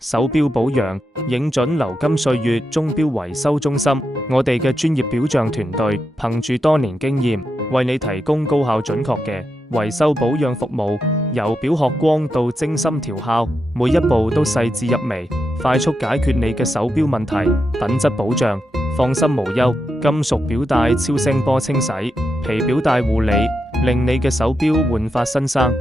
手錶保養，認準流金歲月鐘錶維修中心，我哋嘅專業錶匠團隊，憑住多年經驗，為你提供高效準確嘅維修保養服務，由錶殼光到精心調校，每一步都細緻入微，快速解決你嘅手錶問題，品質保障，放心無憂。金屬錶帶超聲波清洗，皮錶帶護理，令你嘅手錶煥發新生。